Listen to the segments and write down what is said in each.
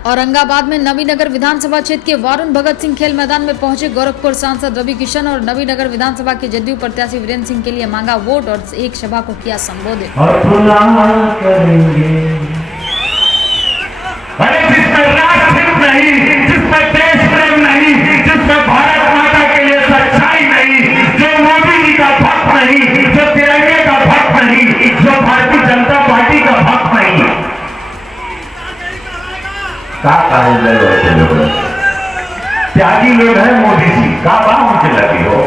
औरंगाबाद में नवीनगर विधानसभा क्षेत्र के वारुण भगत सिंह खेल मैदान में पहुंचे गोरखपुर सांसद रवि किशन और नवीनगर विधानसभा के जदयू प्रत्याशी वीरेंद्र सिंह के लिए मांगा वोट और एक सभा को किया संबोधित। त्यागी लोग है मोदी जी का बात मुझे लगी हो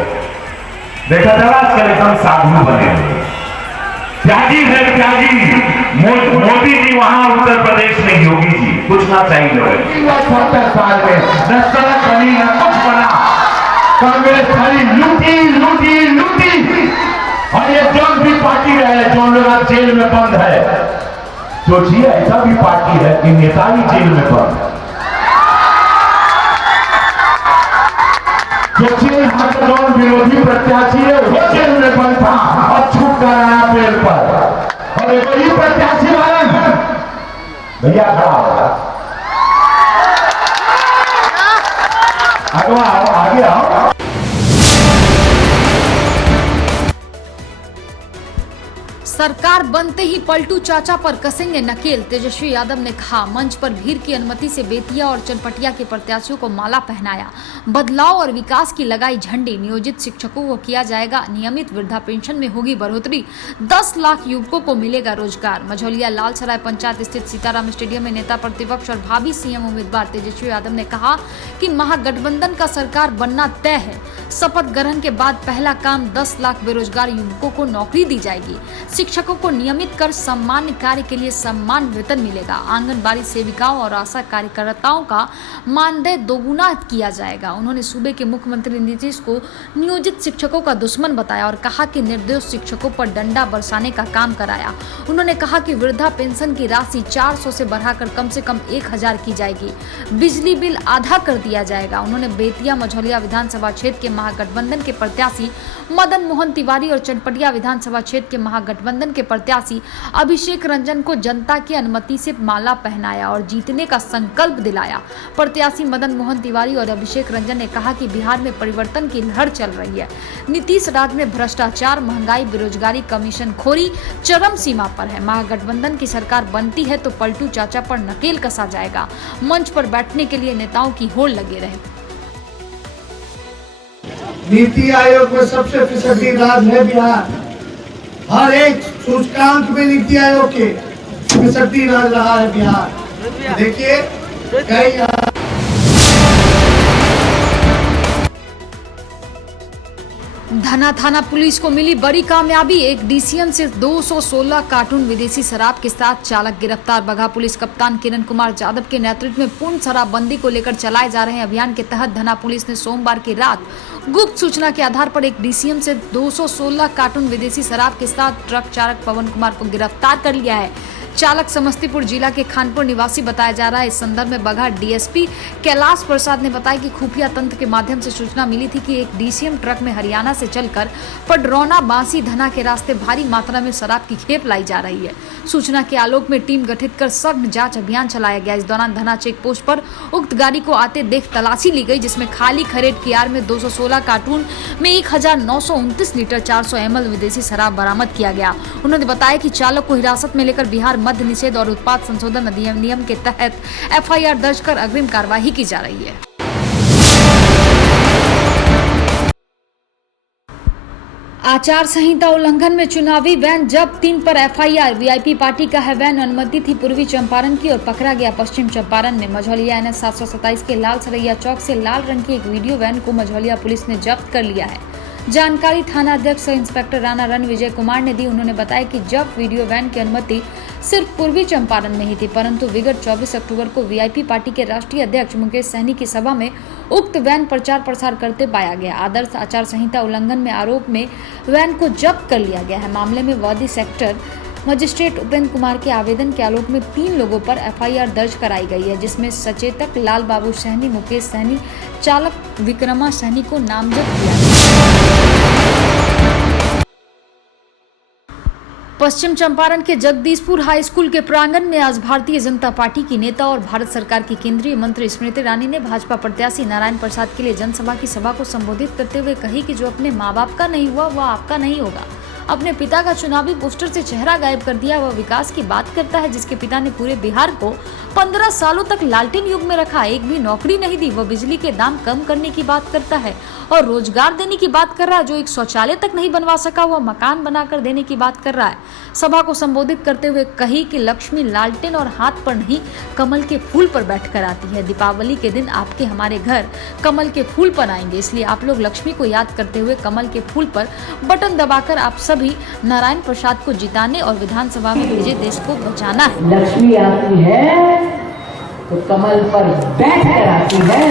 देखा था आजकल एकदम साधु बने हुए त्यागी है त्यागी मोदी जी वहां उत्तर प्रदेश में योगी जी कुछ ना चाहिए लोग 70 साल में न सड़क बनी न कुछ बना कांग्रेस खाली लूटी लूटी लूटी और ये जो भी पार्टी रहे जो लोग आज जेल में बंद है सोचिए ऐसा भी पार्टी है कि नेता ही जेल में बंद है। सोचिए जो विरोधी प्रत्याशी है वो जेल में बंद था और छूट कर आया बेल पर और वही प्रत्याशी वाले भैया खड़ा होगा आगे आओ। सरकार बनते ही पलटू चाचा पर कसेंगे नकेल, तेजस्वी यादव ने कहा। मंच पर भीड़ की अनुमति से बेतिया और चनपटिया के प्रत्याशियों को माला पहनाया। बदलाव और विकास की लगाई झंडी। नियोजित शिक्षकों को किया जाएगा नियमित। वृद्धा पेंशन में होगी बढ़ोतरी। 10 लाख युवकों को मिलेगा रोजगार। मझौलिया लालसराय पंचायत स्थित सीताराम स्टेडियम में नेता प्रतिपक्ष और भावी सीएम उम्मीदवार तेजस्वी यादव ने कहा कि महागठबंधन का सरकार बनना तय है। शपथ ग्रहण के बाद पहला काम 10 लाख बेरोजगार युवकों को नौकरी दी जाएगी। शिक्षकों को नियमित कर सामान्य कार्य के लिए सम्मान वेतन मिलेगा। आंगनबाड़ी सेविकाओं और आशा कार्यकर्ताओं का मानदेय दोगुना किया जाएगा। उन्होंने सूबे के मुख्यमंत्री नीतीश को नियोजित शिक्षकों का दुश्मन बताया और कहा कि निर्दोष शिक्षकों पर डंडा बरसाने का काम कराया। उन्होंने कहा कि वृद्धा पेंशन की राशि 400 से बढ़ाकर कम से कम 1000 की जाएगी। बिजली बिल आधा कर दिया जाएगा। उन्होंने बेतिया मझौलिया विधानसभा क्षेत्र के महागठबंधन के प्रत्याशी मदन मोहन तिवारी और चनपटिया विधानसभा क्षेत्र के महागठबंधन के प्रत्याशी अभिषेक रंजन को जनता की अनुमति से माला पहनाया और जीतने का संकल्प दिलाया। प्रत्याशी मदन मोहन तिवारी और अभिषेक रंजन ने कहा कि बिहार में परिवर्तन की लहर चल रही है। नीतीश राज में भ्रष्टाचार, महंगाई, बेरोजगारी, कमीशन खोरी चरम सीमा पर है। महागठबंधन की सरकार बनती है तो पलटू चाचा पर नकेल कसा जाएगा। मंच पर बैठने के लिए नेताओं की होड़ लगे रहे। नीति आयोग में सबसे फिसड्डी राज है बिहार। हर एक सूचकांक में नीति आयोग के फिसड्डी राज रहा है बिहार। देखिए कई धना थाना पुलिस को मिली बड़ी कामयाबी। एक डीसीएम से 216 कार्टून विदेशी शराब के साथ चालक गिरफ्तार। बगहा पुलिस कप्तान किरण कुमार यादव के नेतृत्व में पूर्ण शराबबंदी को लेकर चलाए जा रहे अभियान के तहत धना पुलिस ने सोमवार की रात गुप्त सूचना के आधार पर एक डीसीएम से 216 कार्टून विदेशी शराब के साथ ट्रक चालक पवन कुमार को गिरफ्तार कर लिया है। चालक समस्तीपुर जिला के खानपुर निवासी बताया जा रहा है। इस संदर्भ में बगहा डीएसपी कैलाश प्रसाद ने बताया कि खुफिया तंत्र के माध्यम से सूचना मिली थी कि एक डीसीएम ट्रक में हरियाणा से चलकर पडरौना बांसी धना के रास्ते भारी मात्रा में शराब की खेप लाई जा रही है। सूचना के आलोक में टीम गठित कर सघन जांच अभियान चलाया गया। इस दौरान धना चेक पोस्ट पर उक्त गाड़ी को आते देख तलाशी ली गई, जिसमें खाली खरेट कियार में 216 कार्टून में 1929 लीटर 400 ml विदेशी शराब बरामद किया गया। उन्होंने बताया कि चालक को हिरासत में लेकर बिहार मद्य निषेध और उत्पाद संशोधन अधिनियम के तहत एफआईआर दर्ज कर अग्रिम कार्रवाई की जा रही है। आचार संहिता उल्लंघन में चुनावी वैन जब्त, 3 पर एफआईआर। वीआईपी पार्टी का है वैन। अनुमति थी पूर्वी चंपारण की और पकड़ा गया पश्चिम चंपारण में। मझौलिया NH 727 के लाल सरैया चौक से लाल रंग की एक वीडियो वैन को मझौलिया पुलिस ने जब्त कर लिया है। जानकारी थाना अध्यक्ष इंस्पेक्टर राणा रण विजय कुमार ने दी। उन्होंने बताया कि जब्त वीडियो वैन की अनुमति सिर्फ पूर्वी चंपारण में ही थी, परंतु विगत 24 अक्टूबर को वीआईपी पार्टी के राष्ट्रीय अध्यक्ष मुकेश सहनी की सभा में उक्त वैन प्रचार प्रसार करते पाया गया। आदर्श आचार संहिता उल्लंघन में आरोप में वैन को जब्त कर लिया गया है। मामले में वादी सेक्टर मजिस्ट्रेट उपेंद्र कुमार के आवेदन के आलोक में 3 लोगों पर एफआईआर दर्ज कराई गई है, जिसमें सचेतक लाल बाबू सहनी, मुकेश सहनी, चालक विक्रमा सहनी को नामजद किया गया। पश्चिम चंपारण के जगदीशपुर हाई स्कूल के प्रांगण में आज भारतीय जनता पार्टी की नेता और भारत सरकार की केंद्रीय मंत्री स्मृति ईरानी ने भाजपा प्रत्याशी नारायण प्रसाद के लिए जनसभा की सभा को संबोधित करते हुए कही कि जो अपने माँ बाप का नहीं हुआ वह आपका नहीं होगा। अपने पिता का चुनावी पोस्टर से चेहरा गायब कर दिया। वह विकास की बात करता है जिसके पिता ने पूरे बिहार को 15 सालों तक लालटेन युग में रखा, एक भी नौकरी नहीं दी। वह बिजली के दाम कम करने की बात करता है और रोजगार देने की बात कर रहा है। जो एक शौचालय तक नहीं बनवा सका वह मकान बनाकर देने की बात कर रहा है। सभा को संबोधित करते हुए कही कि लक्ष्मी लालटेन और हाथ पर नहीं कमल के फूल पर बैठकर आती है। दीपावली के दिन आपके हमारे घर कमल के फूल पर आएंगे, इसलिए आप लोग लक्ष्मी को याद करते हुए कमल के फूल पर बटन दबाकर आप सभी नारायण प्रसाद को जिताने और विधानसभा में भेजे देश को बचाना है। लक्ष्मी आती है तो कमल पर बैठ कर आती है,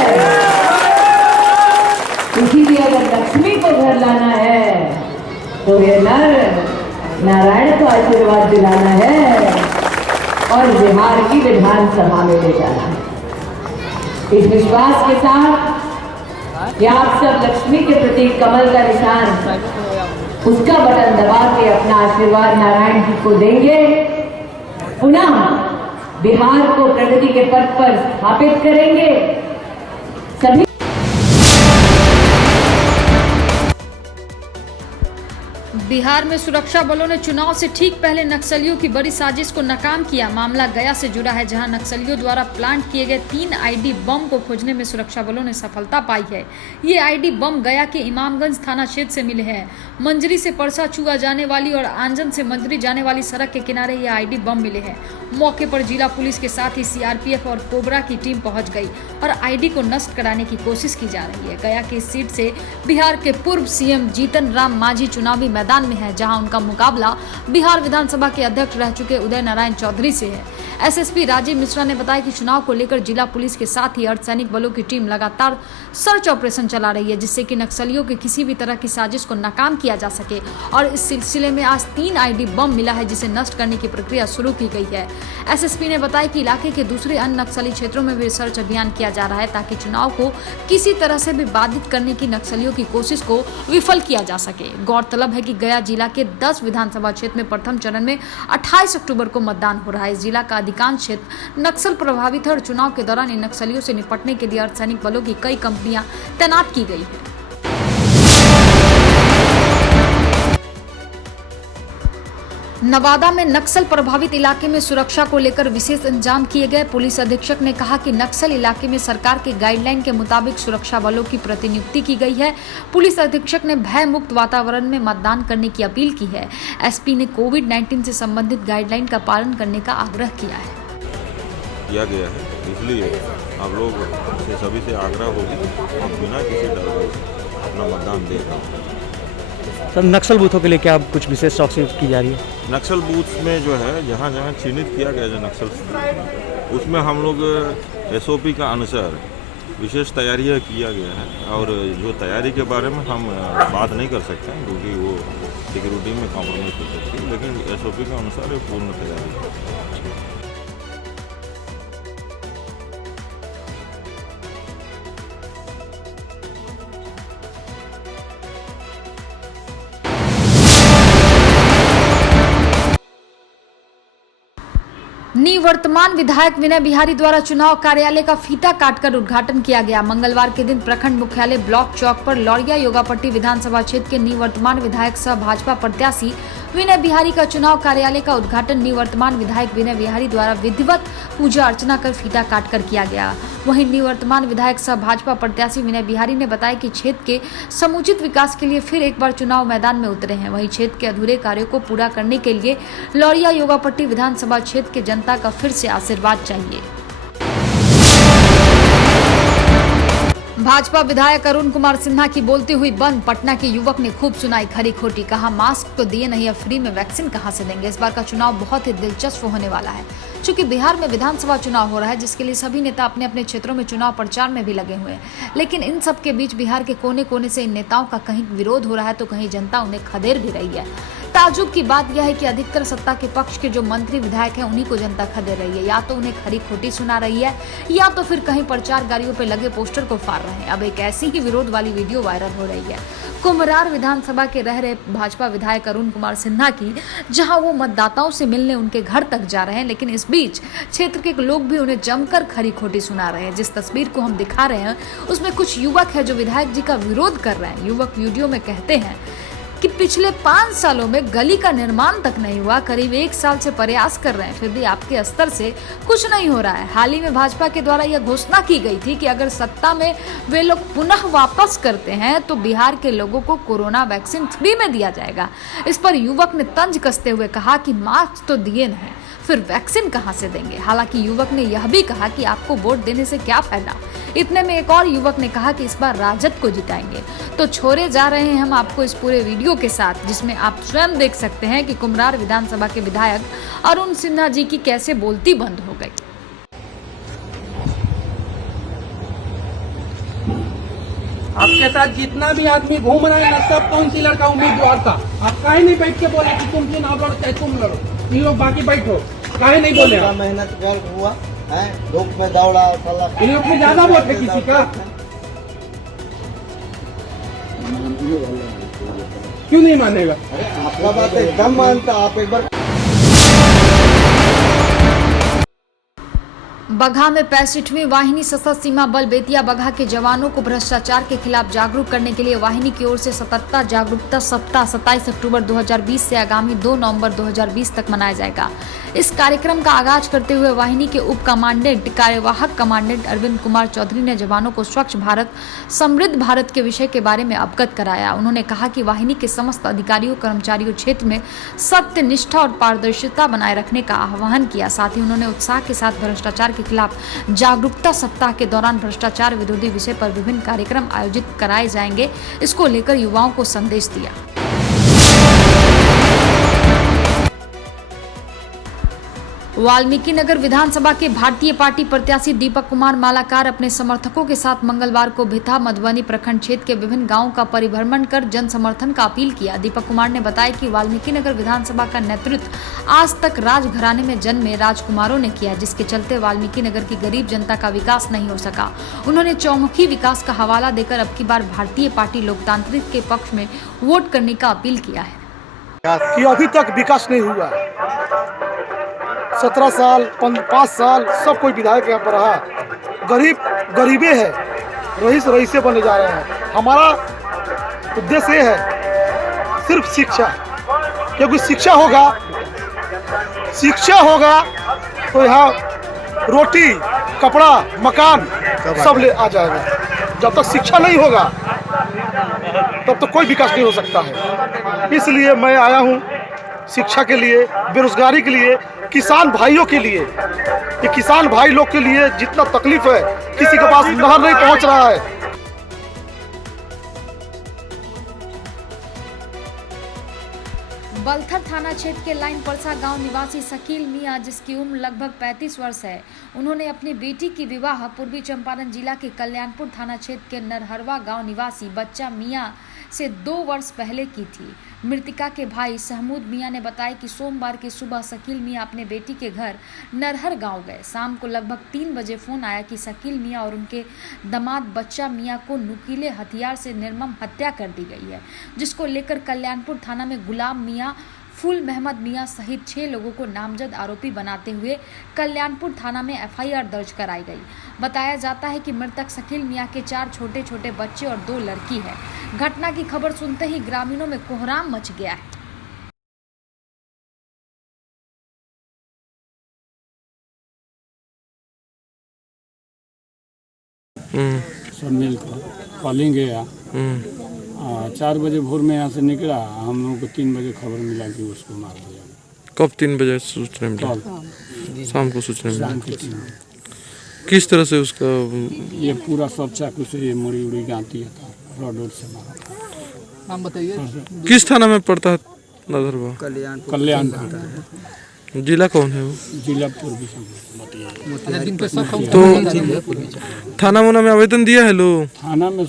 इसीलिए अगर लक्ष्मी को घर लाना है तो ये नर नारायण को आशीर्वाद दिलाना है और बिहार की विधानसभा में ले जाना है। इस विश्वास के साथ कि आप सब लक्ष्मी के प्रति कमल का निशान उसका बटन दबा के अपना आशीर्वाद नारायण जी को देंगे, पुनः बिहार को प्रगति के पथ पर स्थापित करेंगे। सभी बिहार में सुरक्षा बलों ने चुनाव से ठीक पहले नक्सलियों की बड़ी साजिश को नाकाम किया। मामला गया से जुड़ा है, जहां नक्सलियों द्वारा प्लांट किए गए 3 आईडी बम को खोजने में सुरक्षा बलों ने सफलता पाई है। ये आईडी बम गया के इमामगंज थाना क्षेत्र से मिले हैं। मंजरी से परसा चुआ जाने वाली और आंजन से मंजरी जाने वाली सड़क के किनारे ये आईडी बम मिले हैं। मौके पर जिला पुलिस के साथ ही सीआरपीएफ और कोबरा की टीम पहुंच गई और आईडी को नष्ट कराने की कोशिश की जा रही है। गया की इस सीट से बिहार के पूर्व सीएम जीतन राम मांझी चुनावी मैदान में है, जहां उनका मुकाबला बिहार विधानसभा के अध्यक्ष रह चुके उदय नारायण चौधरी से है। एसएसपी राजीव मिश्रा ने बताया कि चुनाव को लेकर जिला पुलिस के साथ ही अर्धसैनिक बलों की टीम लगातार सर्च ऑपरेशन चला रही है, जिससे कि नक्सलियों की किसी भी तरह की साजिश को नाकाम किया जा सके। और इस सिलसिले में आज 3 आईडी बम मिला है, जिसे नष्ट करने की प्रक्रिया शुरू की गई है। एसएसपी ने बताया कि इलाके के दूसरे अन्य नक्सली क्षेत्रों में भी सर्च अभियान किया जा रहा है, ताकि चुनाव को किसी तरह से भी बाधित करने की नक्सलियों की कोशिश को विफल किया जा सके। गौरतलब है कि गया जिला के 10 विधानसभा क्षेत्र में प्रथम चरण में 28 अक्टूबर को मतदान हो रहा है। इस जिला का अधिकांश क्षेत्र नक्सल प्रभावित है और चुनाव के दौरान इन नक्सलियों से निपटने के लिए अर्धसैनिक बलों की कई कंपनियां तैनात की गई है। नवादा में नक्सल प्रभावित इलाके में सुरक्षा को लेकर विशेष इंतजाम किए गए। पुलिस अधीक्षक ने कहा कि नक्सल इलाके में सरकार के गाइडलाइन के मुताबिक सुरक्षा बलों की प्रतिनियुक्ति की गई है। पुलिस अधीक्षक ने भय मुक्त वातावरण में मतदान करने की अपील की है। एसपी ने कोविड-19 से संबंधित गाइडलाइन का पालन करने का आग्रह किया गया है, इसलिए आप लोग से सभी से आग्रह होगी और बिना किसी डर के अपना मतदान देगा। सर, नक्सल बूथों के लिए क्या कुछ विशेष चौकसी की जा रही है? नक्सल बूथ में जो है जहाँ जहाँ चिन्हित किया गया जो नक्सल उसमें हम लोग एसओपी का अनुसार विशेष तैयारियाँ किया गया है। और जो तैयारी के बारे में हम बात नहीं कर सकते हैं क्योंकि वो सिक्योरिटी में कॉम्प्रोमाइज़ हो सकती है, लेकिन एसओपी के अनुसार ये पूर्ण तैयारी है। निवर्तमान विधायक विनय बिहारी द्वारा चुनाव कार्यालय का फीता काटकर उद्घाटन किया गया। मंगलवार के दिन प्रखंड मुख्यालय ब्लॉक चौक पर लौरिया योगापट्टी विधानसभा क्षेत्र के निवर्तमान विधायक सह भाजपा प्रत्याशी विनय बिहारी का चुनाव कार्यालय का उद्घाटन निवर्तमान विधायक विनय बिहारी द्वारा विधिवत पूजा अर्चना कर फीता काटकर किया गया। वहीं निवर्तमान विधायक सह भाजपा प्रत्याशी विनय बिहारी ने बताया कि क्षेत्र के समुचित विकास के लिए फिर एक बार चुनाव मैदान में उतरे हैं। वहीं क्षेत्र के अधूरे कार्यों को पूरा करने के लिए लौरिया योगापट्टी विधानसभा क्षेत्र के जनता का फिर से आशीर्वाद चाहिए। भाजपा विधायक अरुण कुमार सिन्हा की बोलती हुई बंद पटना के युवक ने खूब सुनाई खरी खोटी। कहा मास्क तो दिए नहीं, अब फ्री में वैक्सीन कहां से देंगे। इस बार का चुनाव बहुत ही दिलचस्प होने वाला है, क्योंकि बिहार में विधानसभा चुनाव हो रहा है, जिसके लिए सभी नेता अपने अपने क्षेत्रों में चुनाव प्रचार में भी लगे हुए हैं। लेकिन इन सब के बीच बिहार के कोने कोने से इन नेताओं का कहीं विरोध हो रहा है तो कहीं जनता उन्हें खदेड़ भी रही है। ताजुब की बात यह है कि अधिकतर सत्ता के पक्ष के जो मंत्री विधायक हैं उन्हीं को जनता खदेड़ रही है। या तो उन्हें खरी खोटी सुना रही है या तो फिर कहीं प्रचार गाड़ियों पर लगे पोस्टर को फाड़ रहे हैं। अब एक ऐसी ही विरोध वाली वीडियो वायरल हो रही है कुम्हरार विधानसभा के रह रहे भाजपा विधायक अरुण कुमार सिन्हा की, जहां वो मतदाताओं से मिलने उनके घर तक जा रहे हैं, लेकिन इस बीच क्षेत्र के लोग भी उन्हें जमकर खरी खोटी सुना रहे हैं। जिस तस्वीर को हम दिखा रहे हैं उसमें कुछ युवक है जो विधायक जी का विरोध कर रहे हैं। युवक वीडियो में कहते हैं कि पिछले 5 सालों में गली का निर्माण तक नहीं हुआ, करीब 1 साल से प्रयास कर रहे हैं, फिर भी आपके स्तर से कुछ नहीं हो रहा है। हाल ही में भाजपा के द्वारा यह घोषणा की गई थी कि अगर सत्ता में वे लोग पुनः वापस करते हैं तो बिहार के लोगों को कोरोना वैक्सीन फ्री में दिया जाएगा। इस पर युवक ने तंज कसते हुए कहा कि मास्क तो दिए नहीं, फिर वैक्सीन कहां से देंगे। हालांकि युवक ने यह भी कहा कि आपको वोट देने से क्या फायदा। इतने में एक और युवक ने कहा कि इस बार राजद को जिताएंगे। तो छोड़े जा रहे हैं हम आपको इस पूरे वीडियो के साथ, जिसमें आप स्वयं देख सकते हैं कि कुम्हरार विधानसभा के विधायक अरुण सिन्हा जी की कैसे बोलती बंद हो गई। आपके साथ जितना भी आदमी घूम रहे हैं ना, सब काउंसिलर का उम्मीदवार था। आप काहे नहीं बैठ के बोले कि तुम चुनाव लड़ो चाहे तुम लड़ो, इन लोग बाकी बैठो, काहे नहीं बोले? मेहनत कर हुआ है, धूप में दौड़ा साला। इन लोग में ज्यादा वोट है किसी का? क्यों नहीं मानेगा? अपना बात एकदम मानता। आप एक बार बगहा में 65वीं वाहिनी सशस्त्र सीमा बल बेतिया बगहा के जवानों को भ्रष्टाचार के खिलाफ जागरूक करने के लिए वाहिनी की ओर से सतर्कता जागरूकता सप्ताह 27 अक्टूबर 2020 से आगामी 2 नवंबर 2020 तक मनाया जाएगा। इस कार्यक्रम का आगाज करते हुए वाहिनी के उप कमांडेंट कार्यवाहक कमांडेंट अरविंद कुमार चौधरी ने जवानों को स्वच्छ भारत समृद्ध भारत के विषय के बारे में अवगत कराया। उन्होंने कहा कि वाहिनी के समस्त अधिकारियों कर्मचारियों क्षेत्र में सत्य निष्ठा और पारदर्शिता बनाए रखने का आह्वान किया। साथ ही उन्होंने उत्साह के साथ भ्रष्टाचार के खिलाफ जागरूकता सप्ताह के दौरान भ्रष्टाचार विरोधी विषय पर विभिन्न कार्यक्रम आयोजित कराए जाएंगे, इसको लेकर युवाओं को संदेश दिया। वाल्मीकि नगर विधानसभा के भारतीय पार्टी प्रत्याशी दीपक कुमार मालाकार अपने समर्थकों के साथ मंगलवार को भिथा मधुबनी प्रखंड क्षेत्र के विभिन्न गांवों का परिभ्रमण कर जन समर्थन का अपील किया। दीपक कुमार ने बताया कि वाल्मीकि नगर विधानसभा का नेतृत्व आज तक राजघराने में जन्मे राजकुमारों ने किया, जिसके चलते वाल्मीकि नगर की गरीब जनता का विकास नहीं हो सका। उन्होंने चौमुखी विकास का हवाला देकर अब की बार भारतीय पार्टी लोकतांत्रिक के पक्ष में वोट करने का अपील किया है कि अभी तक विकास नहीं हुआ। 17 साल 5 साल सब कोई विधायक यहाँ पर रहा, गरीबे है, रईसे बने जा रहे हैं। हमारा उद्देश्य ये है सिर्फ शिक्षा, क्योंकि शिक्षा होगा तो यहाँ रोटी कपड़ा मकान सब ले आ जाएगा। जब तक शिक्षा नहीं होगा तब तक कोई विकास नहीं हो सकता है। इसलिए मैं आया हूँ शिक्षा के लिए, बेरोजगारी के लिए, किसान भाइयों के लिए। ये किसान भाई लोग के लिए जितना तकलीफ है, किसी के पास नहर नहीं पहुंच रहा है। बलथर थाना क्षेत्र के लाइन परसा गांव निवासी शकील मियां, जिसकी उम्र लगभग 35 वर्ष है, उन्होंने अपनी बेटी की विवाह पूर्वी चंपारण जिला के कल्याणपुर थाना क्षेत्र के नरहरवा गांव निवासी बच्चा मियां से 2 वर्ष पहले की थी। मृतिका के भाई सहमूद मियां ने बताया कि सोमवार की सुबह शकील मियां अपने बेटी के घर नरहर गांव गए। शाम को लगभग 3 बजे फोन आया कि शकील मियां और उनके दामाद बच्चा मियां को नुकीले हथियार से निर्मम हत्या कर दी गई है, जिसको लेकर कल्याणपुर थाना में गुलाम मियां, फूल महमद मियां सहित 6 लोगों को नामजद आरोपी बनाते हुए कल्याणपुर थाना में FIR दर्ज कराई गई। बताया जाता है कि मृतक शकील मियां के 4 छोटे छोटे बच्चे और 2 लड़की है। घटना की खबर सुनते ही ग्रामीणों में कोहराम मच गया है। सब मिलकर कॉलिंग गया। 4 बजे भोर में यहाँ से निकला। हम लोगों को 3 बजे खबर मिला कि उसको मार दिया। कब 3 बजे सूचना मिला? शाम को सूचना मिला। किस तरह से उसका? ये पूरा सब चाकू से ये मुड़ी उड़ी गाँती था, रोड से मारा था। नाम बताइए। किस थाना में पड़ता है? नरहरवा कल्याणपुर। जिला कौन है वो? जिला पूर्वी तो थाना में आवेदन दिया है लोग? थाना में